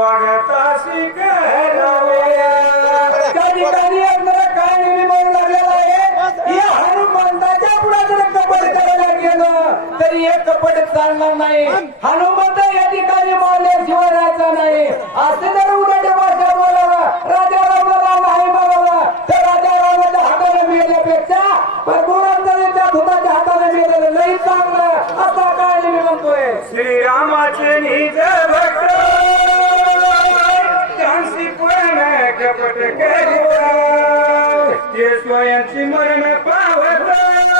स्वागताशी करावे गेलं तरी हे कपड चालणार नाही हनुमंत या ठिकाणी मारल्याशिवाय राहायचा नाही असं जर उलट भाषा राजा रामाला नाही बोलावा तर राजा रामाच्या हाताने मिळण्यापेक्षा भरपूरांच्या धुताच्या चांगलं असा काय मी म्हणतोय श्रीरामाचे निज भक्त પટકે સ્વયં સિમરન પાવતા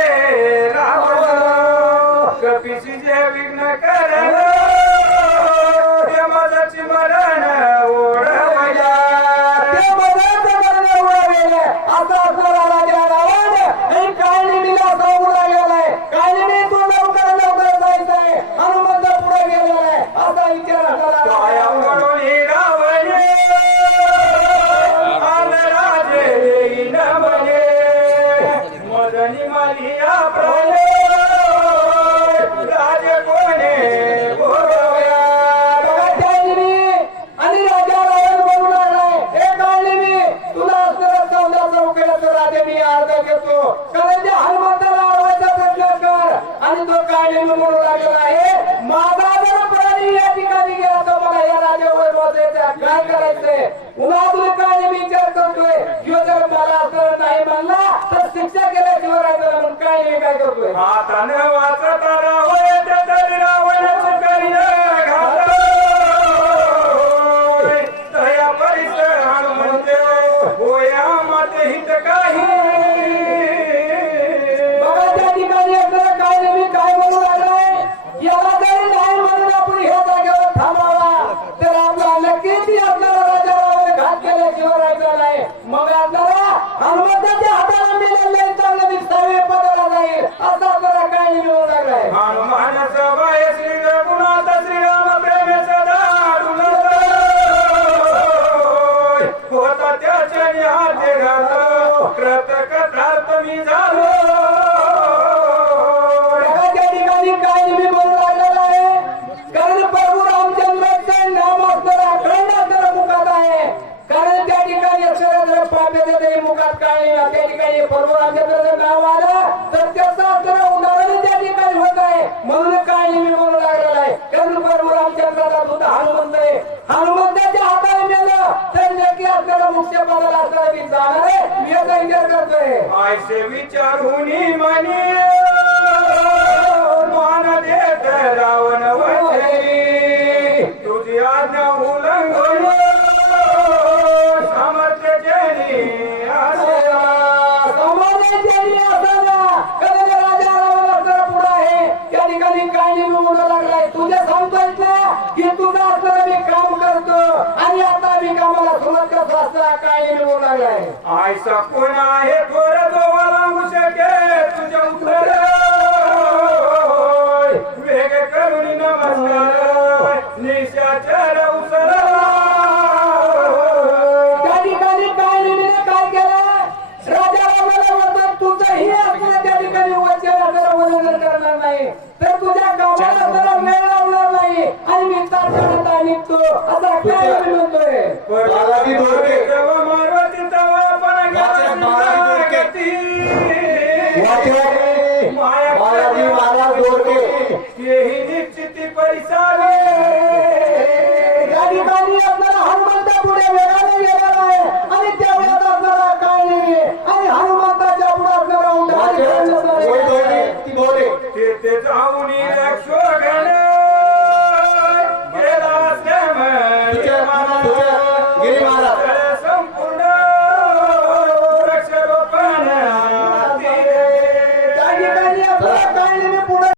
करव मरण ओढ. मुख्य पदाला असणार मी जाणार करतोय. आयसे विचार हुनी मनी मान देत रावण वचनी तुझी आज्ञा मग काय मिळवू लागलाय? आयसा कोण आहे कोण निघतो आता काय म्हणतोय. माया माया माया माया माया पण माया माया बालाजी महाराज दोरके येही निश्चिती परिसावे.